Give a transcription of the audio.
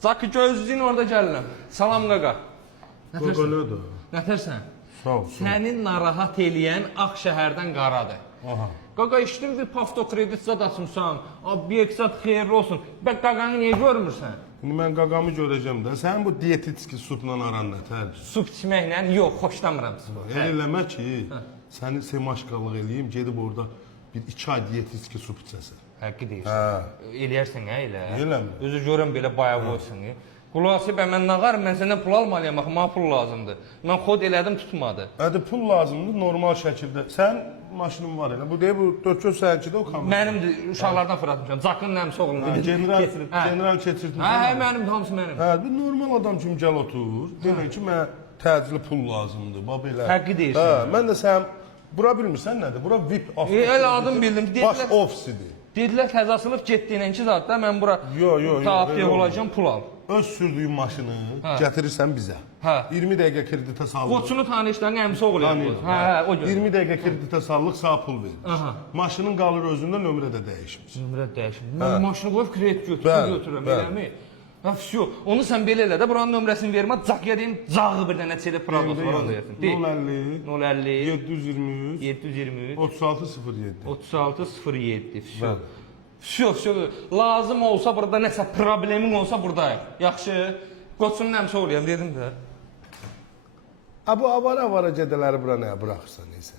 Zakı gözlüyün orada gəlirəm. Salam qaqa. Qaqa nədir? Nətərsən? Sağ ol. Səni narahat eləyən Ağşəhərdən qaradır. Aha. Qaqa işdim bir pafto kredit zad açmışsan. Obyekt zad xeyirli olsun. Bək qaqanı niyə görmürsən? İndi mən qaqamı görəcəm də. Sənin bu dietetski supla aran nətər? Su içməklə yox, xoşlamıram su. Eləmə ki, səni semaşqalıq eləyim, gedib orada bir 2 ay dietetski sup içəsən. Həqqi deyirsən. Eləyərsən hə elə. Eləmi? Özü görəm belə bayaq olsun. Qulası bə mən nağarım, mən səndən pul almalıyam, axı mənə pul lazımdır. Mən xod elədim, tutmadı. Hədə pul lazımdır normal şəkildə. Sən maşının var elə. Bu deyir bu 4 göz səhərkidə o kamera. Mənimdir, uşaqlardan fırlatmışam. Zakın nəmsi oğlum. General keçirtmişəm. Hə, mənim, hamısı mənim. Hə, bir normal adam kimi gəl otur. Demək ki, mənə təcili pul lazımdır. Bax belə. Həqqi deyirsən. Hə, mən də sən bura bilmirsən nədir? Bura VIP office. Elə adım bildim. Baş ofisidir. Dedilər təzə açılıb getdiyinə 2 saatda mən bura saat olacağam, pul al. Öz sürdüyün maşını gətirirsən bizə. Hə. 20 dəqiqə kreditə sallıq. Qoçunu tanışların əmsi oğlu yapır. Hə, o gün. 20 dəqiqə kreditə sallıq sağ pul verir. Aha. Maşının qalır özündə, nömrə də dəyişmir. Nömrə dəyişmir. Mən maşını qoyub kredit götürürəm, eləmi? Ha, всё. Onu sən belə elə də buranın nömrəsini vermə, caqya deyim, cağı bir dənə çelib prados var onu deyirsən. 050 050 723 723 3607. 3607. Всё. Всё. Lazım olsa burada nəsə problemin olsa buradayıq. Yaxşı. Qoçunun nəmsi oğluyam dedim də. Ha bu avara-avara gedələri bura nəyə buraxırsan neysə.